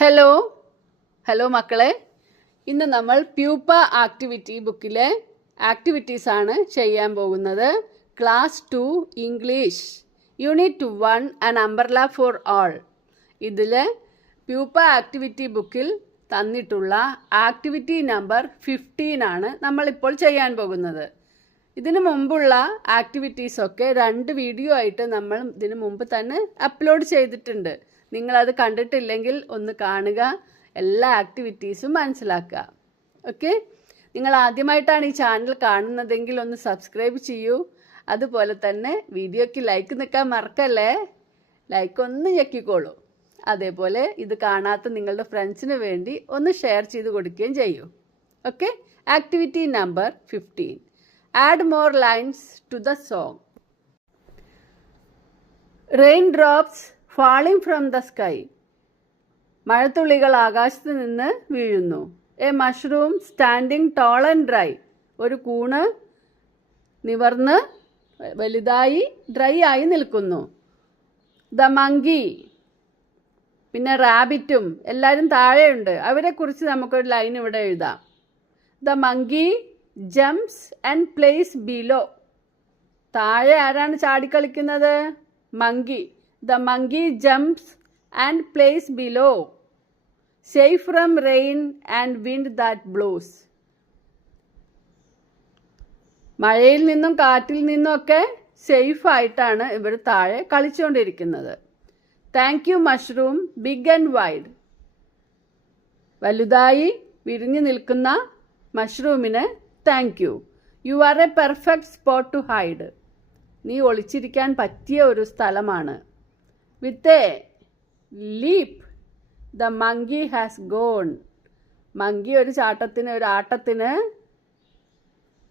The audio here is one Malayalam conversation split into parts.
ഹലോ ഹലോ മക്കളെ, ഇന്ന് നമ്മൾ പ്യൂപ്പ ആക്ടിവിറ്റി ബുക്കിലെ ആക്ടിവിറ്റീസാണ് ചെയ്യാൻ പോകുന്നത്. Class 2 English unit 1 an umbrella for all. ഇതിൽ പ്യൂപ്പ ആക്ടിവിറ്റി ബുക്കിൽ തന്നിട്ടുള്ള ആക്ടിവിറ്റി നമ്പർ 15 ആണ് നമ്മളിപ്പോൾ ചെയ്യാൻ പോകുന്നത്. ഇതിനു മുമ്പുള്ള ആക്ടിവിറ്റീസൊക്കെ 2 വീഡിയോ ആയിട്ട് നമ്മൾ ഇതിനു മുമ്പ് തന്നെ അപ്ലോഡ് ചെയ്തിട്ടുണ്ട്. നിങ്ങളത് കണ്ടിട്ടില്ലെങ്കിൽ ഒന്ന് കാണുക, എല്ലാ ആക്ടിവിറ്റീസും മനസ്സിലാക്കുക. ഓക്കെ, നിങ്ങൾ ആദ്യമായിട്ടാണ് ഈ ചാനൽ കാണുന്നതെങ്കിൽ ഒന്ന് സബ്സ്ക്രൈബ് ചെയ്യൂ. അതുപോലെ തന്നെ വീഡിയോയ്ക്ക് ലൈക്ക് നിൽക്കാൻ മറക്കല്ലേ, ലൈക്ക് ഒന്ന് ഞെക്കിക്കോളൂ. അതേപോലെ ഇത് കാണാത്ത നിങ്ങളുടെ ഫ്രണ്ട്സിന് വേണ്ടി ഒന്ന് ഷെയർ ചെയ്ത് കൊടുക്കുകയും ചെയ്യൂ. Okay, activity number 15. Add more lines to the song. Rain drops falling from the sky. മഴത്തുള്ളികൾ ആകാശത്ത് നിന്ന് വീഴുന്നു. A mushroom standing tall and dry. ഒരു കൂണ് നിവർന്ന് വലുതായി ഡ്രൈ ആയി നിൽക്കുന്നു. ദ മങ്കി, പിന്നെ റാബിറ്റും എല്ലാവരും താഴെയുണ്ട്. അവരെക്കുറിച്ച് നമുക്കൊരു ലൈൻ ഇവിടെ എഴുതാം. The monkey jumps and place below. താഴെ ആരാണ് ചാടിക്കളിക്കുന്നത്? Monkey. The monkey jumps and plays below, safe from rain and wind that blows. മഴയിൽ നിന്നും കാറ്റിൽ നിന്നും ഒക്കെ സേഫ് ആയിട്ടാണ് ഇവർ താഴെ കളിച്ചുകൊണ്ടിരിക്കുന്നത്. Thank you mushroom big and wide. വലുതായി വിരിഞ്ഞു നിൽക്കുന്ന മഷ്റൂമിന് thank you. You are a perfect spot to hide. നീ ഒളിച്ചിരിക്കാൻ പറ്റിയ ഒരു സ്ഥലമാണ്. With a leap, the monkey has gone. Monkey ഒരു ആട്ടത്തിന്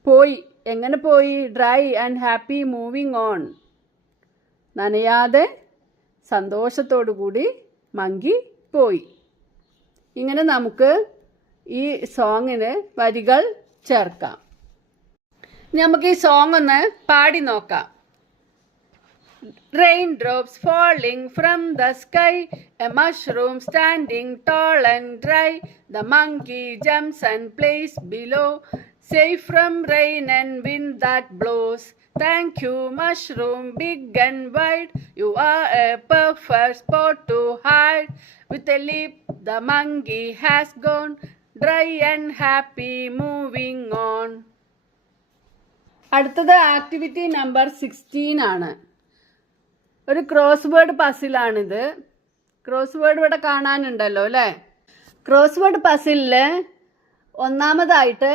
പോയി. എങ്ങനെ പോയി? Dry and happy moving on. നനയാതെ സന്തോഷത്തോടു കൂടി മങ്കി പോയി. ഇങ്ങനെ നമുക്ക് ഈ സോങ്ങിന് വരികൾ ചേർക്കാം. നമുക്ക് ഈ സോങ് ഒന്ന് പാടി നോക്കാം. Raindrops falling from the sky, a mushroom standing tall and dry. The monkey jumps and plays below, safe from rain and wind that blows. Thank you mushroom big and wide, you are a perfect spot to hide. With a leap the monkey has gone, dry and happy moving on. അടുത്തത് ആക്ടിവിറ്റി നമ്പർ 16 ആണ്. ഒരു ക്രോസ് വേർഡ് പസിലാണിത്. ക്രോസ് വേർഡ് ഇവിടെ കാണാനുണ്ടല്ലോ അല്ലേ? ക്രോസ് വേർഡ് പസിലിൽ ഒന്നാമതായിട്ട്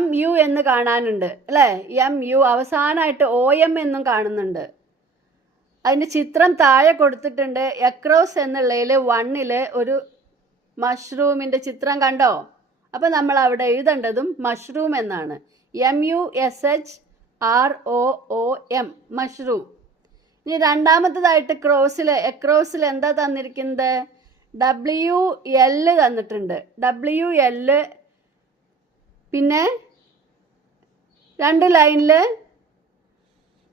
MU എന്ന് കാണാനുണ്ട് അല്ലേ? MU അവസാനമായിട്ട് OM എന്നും കാണുന്നുണ്ട്. അതിൻ്റെ ചിത്രം താഴെ കൊടുത്തിട്ടുണ്ട്. എക്രോസ് എന്നുള്ളതിൽ 1 ഒരു മഷ്റൂമിൻ്റെ ചിത്രം കണ്ടോ? അപ്പോൾ നമ്മൾ അവിടെ എഴുതേണ്ടതും മഷ്റൂം എന്നാണ്. MUSHROOM mushroom. ഇനി രണ്ടാമത്തതായിട്ട് എക്രോസിൽ എന്താ തന്നിരിക്കുന്നത്? WL തന്നിട്ടുണ്ട്. WL പിന്നെ 2 ലൈനിൽ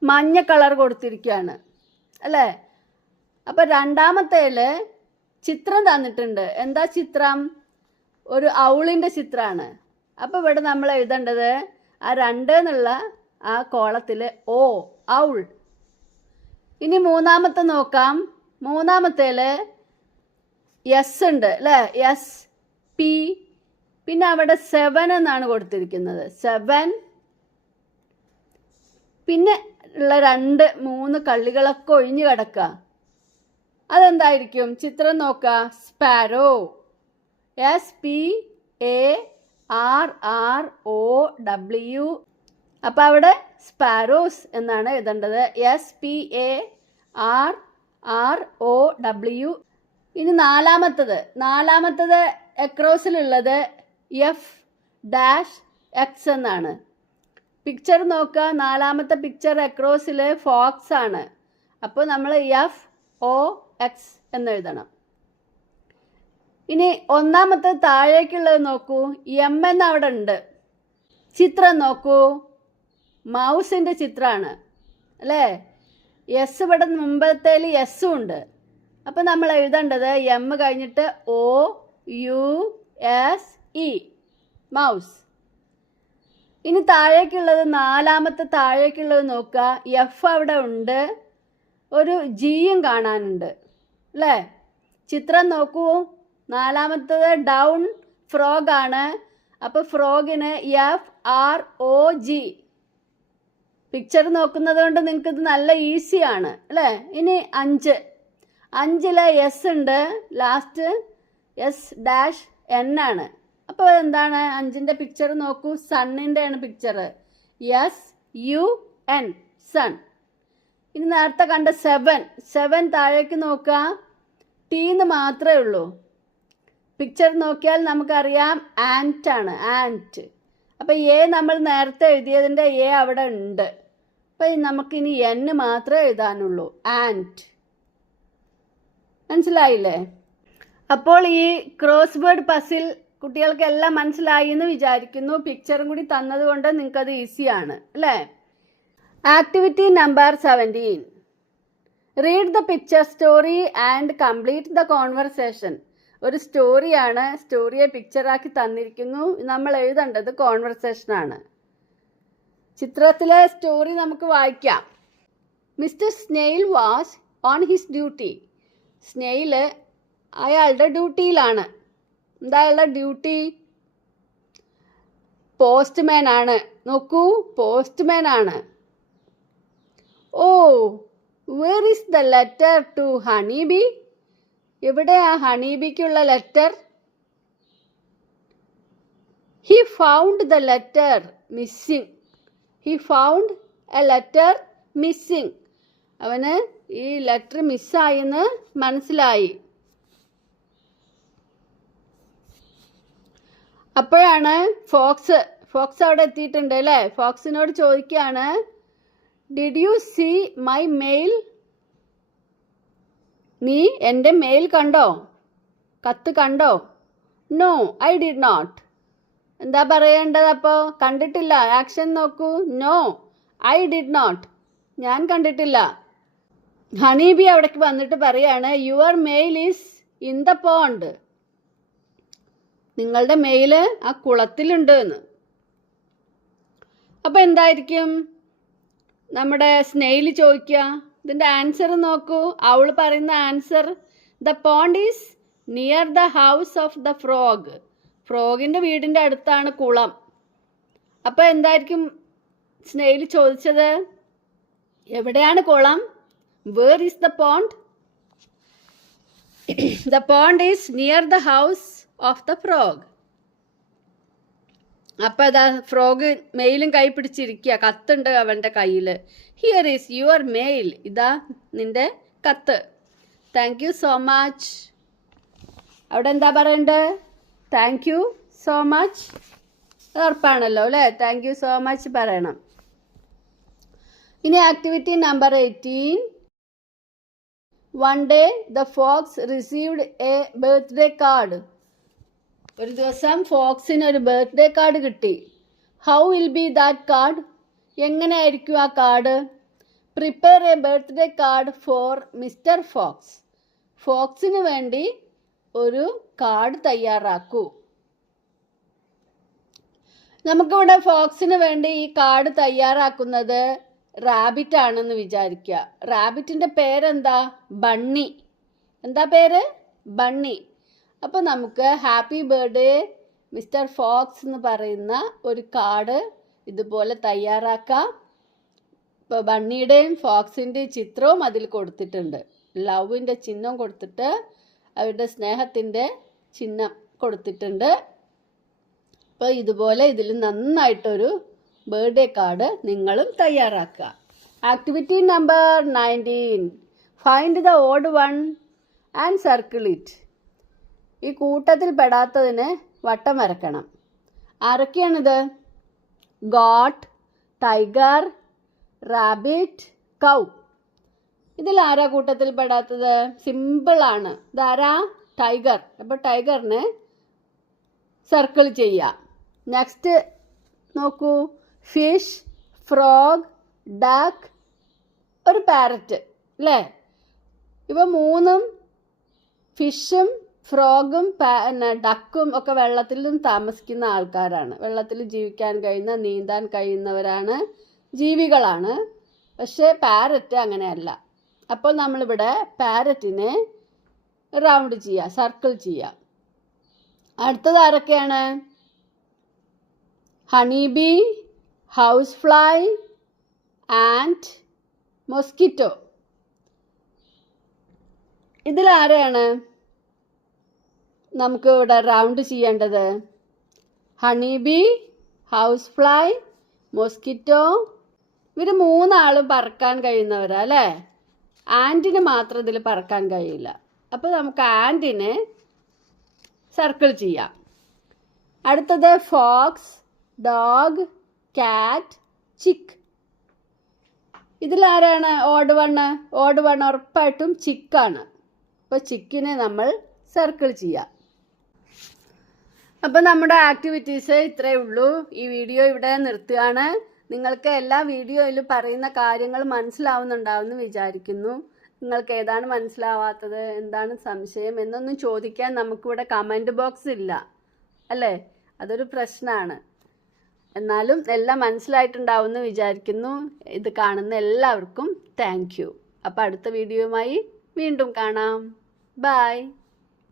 മഞ്ഞ കളർ കൊടുത്തിരിക്കുകയാണ് അല്ലേ? അപ്പോൾ രണ്ടാമത്തേൽ ചിത്രം തന്നിട്ടുണ്ട്. എന്താ ചിത്രം? ഒരു ഔളിൻ്റെ ചിത്രമാണ്. അപ്പോൾ ഇവിടെ നമ്മൾ എഴുതേണ്ടത് ആ 2 എന്നുള്ള ആ കോളത്തിൽ O, ഔൾ. ഇനി മൂന്നാമത്തെ നോക്കാം. മൂന്നാമത്തേൽ S ഉണ്ട് അല്ലേ? SP, പിന്നെ അവിടെ 7 എന്നാണ് കൊടുത്തിരിക്കുന്നത്. 7, പിന്നെ ഉള്ള 2, 3 കള്ളികളൊക്കെ ഒഴിഞ്ഞു കിടക്കുക. അതെന്തായിരിക്കും? ചിത്രം നോക്കുക. സ്പാരോ. SPARROW. അപ്പം അവിടെ സ്പാരോസ് എന്നാണ് എഴുതേണ്ടത്. SPARROW. ഇനി നാലാമത്തത് എക്രോസിലുള്ളത് F-X എന്നാണ്. പിക്ചർ നോക്കുക. നാലാമത്തെ പിക്ചർ എക്രോസിൽ ഫോക്സ് ആണ്. അപ്പോൾ നമ്മൾ FOX എന്ന് എഴുതണം. ഇനി ഒന്നാമത്തെ താഴേക്കുള്ളത് നോക്കൂ. M എന്ന് അവിടെ ഉണ്ട്. ചിത്രം നോക്കൂ. മൗസിൻ്റെ ചിത്രമാണ് അല്ലേ? എസ് ഇവിടെ മുമ്പത്തേൽ എസ്സും ഉണ്ട്. അപ്പം നമ്മൾ എഴുതേണ്ടത് എം കഴിഞ്ഞിട്ട് OUSE, മൗസ്. ഇനി താഴേക്കുള്ളത്, നാലാമത്തെ താഴേക്കുള്ളത് നോക്കുക. എഫ് അവിടെ ഉണ്ട്, ഒരു ജിയും കാണാനുണ്ട് അല്ലേ? ചിത്രം നോക്കൂ. നാലാമത്തത് ഡൗൺ ഫ്രോഗ് ആണ്. അപ്പോൾ ഫ്രോഗിന് FROG. പിക്ചർ നോക്കുന്നത് കൊണ്ട് നിങ്ങൾക്ക് ഇത് നല്ല ഈസിയാണ് അല്ലേ? ഇനി 5, 5 എസ് ഉണ്ട്, ലാസ്റ്റ് S-N ആണ്. അപ്പോൾ എന്താണ് 5ന്റെ പിക്ചർ നോക്കൂ. സണ്ണിൻ്റെ ആണ് പിക്ചർ, SUN, സൺ. ഇനി നേരത്തെ കണ്ട 7 താഴേക്ക് നോക്കുക. ടീന്ന് മാത്രമേ ഉള്ളൂ. പിക്ചർ നോക്കിയാൽ നമുക്കറിയാം ആൻറ്റ് ആണ്, ആൻറ്റ്. അപ്പോൾ നമ്മൾ നേരത്തെ എഴുതിയതിൻ്റെ അവിടെ ഉണ്ട്. അപ്പോൾ നമുക്കിനി N മാത്രമേ എഴുതാനുള്ളൂ, ആൻറ്റ്. മനസ്സിലായില്ലേ? അപ്പോൾ ഈ ക്രോസ് വേർഡ് പസിൽ കുട്ടികൾക്കെല്ലാം മനസ്സിലായി എന്ന് വിചാരിക്കുന്നു. പിക്ചറും കൂടി തന്നതുകൊണ്ട് നിങ്ങൾക്കത് ഈസിയാണ് അല്ലേ? Activity number 17. Read the picture story and complete the conversation. ഒരു സ്റ്റോറിയാണ്, സ്റ്റോറിയെ പിക്ചറാക്കി തന്നിരിക്കുന്നു. നമ്മൾ എഴുതേണ്ടത് കോൺവെർസേഷനാണ്. ചിത്രത്തിലെ സ്റ്റോറി നമുക്ക് വായിക്കാം. Mister snail was on his duty. Snail അയാളുടെ ഡ്യൂട്ടിയിലാണ്. എന്താ അയാളുടെ ഡ്യൂട്ടി? പോസ്റ്റ്മാൻ ആണ്. നോക്കൂ, പോസ്റ്റ്മാൻ ആണ്. Oh, where is the letter to honey bee? എവിടെയാ ഹണി ബിക്കുള്ള letter? He found the letter missing. He found a letter missing. അവന് ഈ ലെറ്റർ മിസ്സായെന്ന് മനസ്സിലായി. അപ്പോഴാണ് ഫോക്സ് അവിടെ എത്തിയിട്ടുണ്ട് അല്ലേ? ഫോക്സിനോട് ചോദിക്കുകയാണ്, did you see my mail? നീ എൻ്റെ മെയിൽ കണ്ടോ? കത്ത് കണ്ടോ? No, I did not. എന്താ പറയേണ്ടത് അപ്പോൾ? കണ്ടിട്ടില്ല. ആക്ഷൻ നോക്കൂ. No, I did not. ഞാൻ കണ്ടിട്ടില്ല. ഹണീബി അവിടേക്ക് വന്നിട്ട് പറയാണ്, your mail is in the pond. നിങ്ങളുടെ മെയില് ആ കുളത്തിലുണ്ട് എന്ന്. അപ്പം എന്തായിരിക്കും നമ്മുടെ സ്നെയിൽ ചോദിക്കുക? ഇതിൻ്റെ ആൻസർ നോക്കൂ. അവൾ പറയുന്ന answer, the pond is near the house of the frog. ഫ്രോഗിൻ്റെ വീടിൻ്റെ അടുത്താണ് കുളം. അപ്പോൾ എന്തായിരിക്കും സ്നെയിൽ ചോദിച്ചത്? എവിടെയാണ് കുളം? Where is the pond? The pond is near the house of the frog. അപ്പം അതാ ഫ്രോഗ് മെയിലും കൈ പിടിച്ചിരിക്കുക. കത്തുണ്ട് അവൻ്റെ കയ്യിൽ. Here is your mail. ഇതാ നിൻ്റെ കത്ത്. Thank you so much. അവിടെ എന്താ പറയണ്ടത്? Thank you so much. അത് ഉറപ്പാണല്ലോ അല്ലേ? താങ്ക് യു സോ മച്ച് പറയണം. ഇനി activity number 18. One day the fox received a birthday card. ഒരു ദിവസം ഫോക്സിന് ഒരു ബർത്ത്ഡേ കാർഡ് കിട്ടി. How will be that card? എങ്ങനെയായിരിക്കും ആ card? Prepare a birthday card for mister fox. ഫോക്സിന് വേണ്ടി ഒരു കാർഡ് തയ്യാറാക്കൂ. നമുക്കിവിടെ ഫോക്സിന് വേണ്ടി ഈ കാർഡ് തയ്യാറാക്കുന്നത് റാബിറ്റ് ആണെന്ന് വിചാരിക്കുക. റാബിറ്റിൻ്റെ പേരെന്താ? ബണ്ണി. എന്താ പേര്? ബണ്ണി. അപ്പോൾ നമുക്ക് ഹാപ്പി ബർത്ത്ഡേ മിസ്റ്റർ ഫോക്സ് എന്ന് പറയുന്ന ഒരു കാർഡ് ഇതുപോലെ തയ്യാറാക്കാം. ഇപ്പോൾ ബണ്ണിയുടെയും ഫോക്സിൻ്റെയും ചിത്രവും അതിൽ കൊടുത്തിട്ടുണ്ട്. ലവിൻ്റെ ചിഹ്നം കൊടുത്തിട്ട് അവരുടെ സ്നേഹത്തിൻ്റെ ചിഹ്നം കൊടുത്തിട്ടുണ്ട്. അപ്പോൾ ഇതുപോലെ ഇതിൽ നന്നായിട്ടൊരു ബർത്ത്ഡേ കാർഡ് നിങ്ങളും തയ്യാറാക്കുക. Activity number 19. Find the odd one and circle it. ഈ കൂട്ടത്തിൽ പെടാത്തതിന് വട്ടം വരക്കണം. ആരൊക്കെയാണിത്? ഗോട്ട്, ടൈഗർ, റാബിറ്റ്, കൗ. ഇതിൽ ആരാ കൂട്ടത്തിൽ പെടാത്തത്? സിമ്പിളാണ്. ഇതാരാ? ടൈഗർ. അപ്പോൾ ടൈഗറിന് സർക്കിൾ ചെയ്യാം. നെക്സ്റ്റ് നോക്കൂ. ഫിഷ്, ഫ്രോഗ്, ഡക്ക്, ഒരു പാരറ്റ് അല്ലേ? ഇവ മൂന്നും ഫിഷും ഫ്രോഗും ഡക്കും ഒക്കെ വെള്ളത്തിലും താമസിക്കുന്ന ആൾക്കാരാണ്. വെള്ളത്തിൽ ജീവിക്കാൻ കഴിയുന്ന, നീന്താൻ കഴിയുന്നവരാണ്, ജീവികളാണ്. പക്ഷേ പാരറ്റ് അങ്ങനെയല്ല. അപ്പോൾ നമ്മളിവിടെ പാരറ്റിനെ റൗണ്ട് ചെയ്യുക, സർക്കിൾ ചെയ്യുക. അടുത്തത് ആരൊക്കെയാണ്? Honey bee, house fly, ant, mosquito. ഇതിലാരെയാണ് നമുക്ക് ഇവിടെ റൗണ്ട് ചെയ്യേണ്ടത്? Honey bee, house fly, mosquito. ഇവർ മൂന്നാളും പറക്കാൻ കഴിയുന്നവരാ അല്ലേ? ആൻറ്റിന് മാത്രം ഇതിൽ പറക്കാൻ കഴിയില്ല. അപ്പോൾ നമുക്ക് ആൻറ്റിനെ സർക്കിൾ ചെയ്യാം. അടുത്തത് ഫോക്സ്, ഡോഗ്, കാറ്റ്, ചിക്ക്. ഇതിലാരാണ് ഓഡ് വൺ ഉറപ്പായിട്ടും ചിക്കാണ്. അപ്പോൾ ചിക്കിനെ നമ്മൾ സർക്കിൾ ചെയ്യാം. അപ്പോൾ നമ്മുടെ ആക്ടിവിറ്റീസ് ഇത്രയേ ഉള്ളൂ. ഈ വീഡിയോ ഇവിടെ നിർത്തുകയാണ്. നിങ്ങൾക്ക് എല്ലാ വീഡിയോയിലും പറയുന്ന കാര്യങ്ങൾ മനസ്സിലാവുന്നുണ്ടാവുമെന്ന് വിചാരിക്കുന്നു. നിങ്ങൾക്ക് ഏതാണ് മനസ്സിലാവാത്തത്, എന്താണ് സംശയം എന്നൊന്നും ചോദിക്കാൻ നമുക്കിവിടെ കമൻറ്റ് ബോക്സ് ഇല്ല അല്ലേ? അതൊരു പ്രശ്നമാണ്. എന്നാലും എല്ലാം മനസ്സിലായിട്ടുണ്ടാവുമെന്ന് വിചാരിക്കുന്നു. ഇത് കാണുന്ന എല്ലാവർക്കും താങ്ക് യു. അപ്പോൾ അടുത്ത വീഡിയോയുമായി വീണ്ടും കാണാം. ബൈ.